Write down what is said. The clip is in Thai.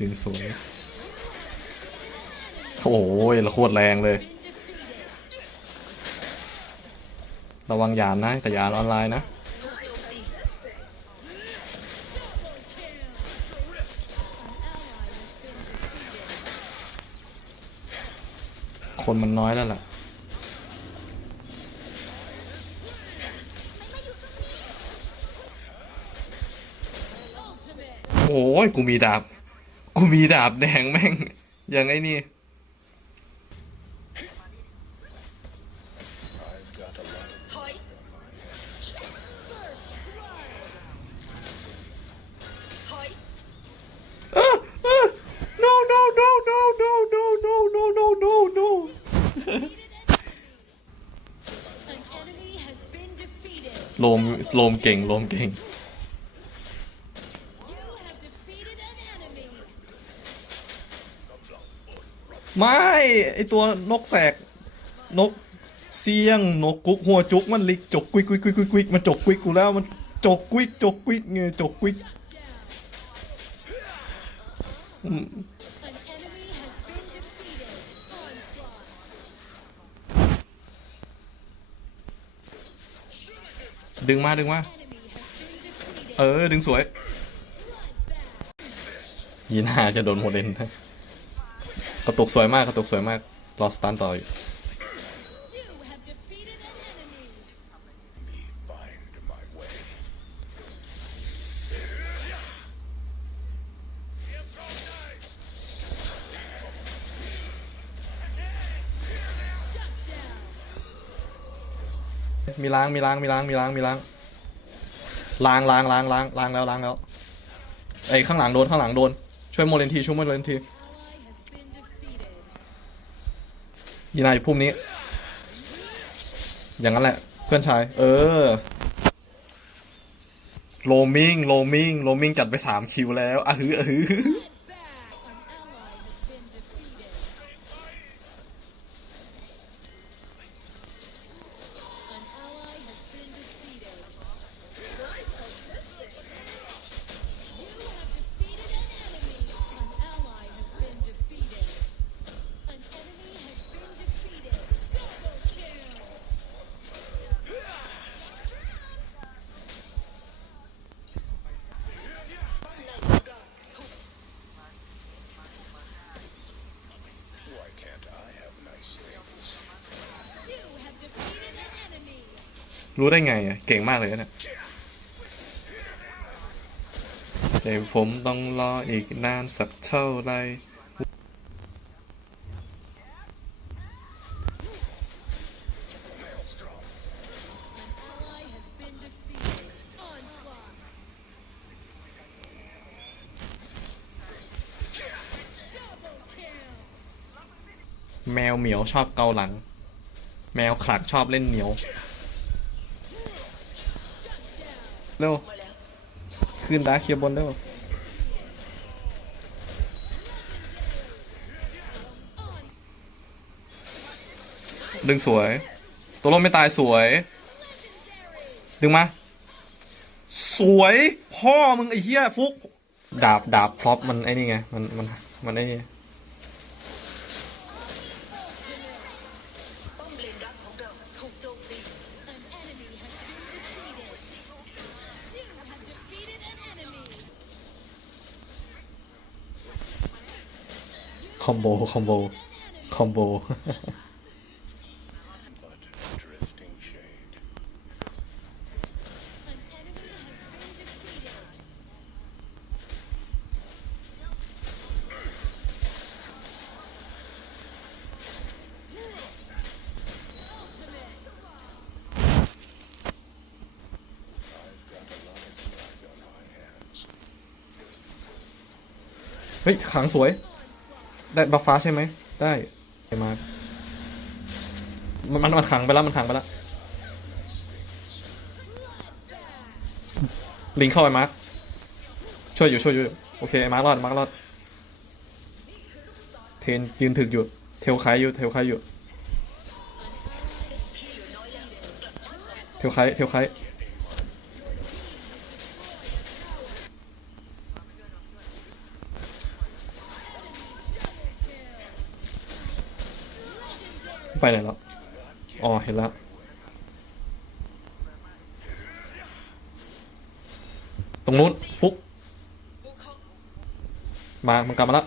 ดึงสวย โอ้ยโคตรแรงเลย ระวังยานนะ แต่ยานออนไลน์นะ คนมันน้อยแล้วล่ะโอ้ย กูมีดาบ มีดาบแดงแม่ง อย่างไอ้นี่ถอยถอย no no no no no no no no no no no An enemy has been defeated โลมโลมเก่งโลมเก่ง You have defeated an enemy ไม่ไอตัวนกแสก นกเสียงนกกุกหัวจุกมันลิกจกกุยกุยกุยกุยกุยมันจกกุยกูแล้วมันจกกุยจกกุยเงยจกกุยดึงมาดึงมา เออ ดึงสวยยีน่าจะโดนโมเดนนะ กระตุกสวยมากกระตุกสวยมากรอสตันต่ออยู่มีล้างมีล้างมีล้างมีล้างมีล้างล้างล้างล้างล้างล้างแล้วล้างแล้วไอ้ข้างหลังโดนข้างหลังโดนช่วยโมเลนทีช่วยโมเลนที ยีนาอยู่พุ่มนี้ อย่างนั้นแหละ เพื่อนชาย เออ โลมิงโลมิงโลมิงจัดไปสามคิวแล้วอะฮืออะฮือ 'Why can't I have nice things? You have defeated an enemy รู้ได้ไงอะ เก่งมากเลยนะเนี่ยแต่ผมต้องรออีกนานสักเท่าไร แมวเหมียวชอบเกาหลัง แมวขลักชอบเล่นเหนียว เร็ว ขึ้นดาร์เคียร์บนเร็วดึงสวย ตัวลมไม่ตายสวย ดึงมา สวย พ่อมึงไอ้เหี้ยฟุก ดาบดาบพร็อพมันไอ้นี่ไง มันมันมันไอ้นี่ คอมโบ คอมโบ คอมโบ เฮ้ยขางสวย ได้บัฟฟ้าใช่ไหม ได้ไปมามันมันมันขังไปแล้ว มันขังไปแล้ว ลิงเข้าไปมาร์คช่วยอยู่ช่วยอยู่ โอเคไอ้มาร์ครอดมาร์ครอด เทนยืนถึกอยู่ เทลไคอยู่ เทลไคอยู่ เทลไคเทลไค ไปไหนแล้วอ๋อเห็นแล้วตรงนู้นฟุกมามันกลับมาแล้ว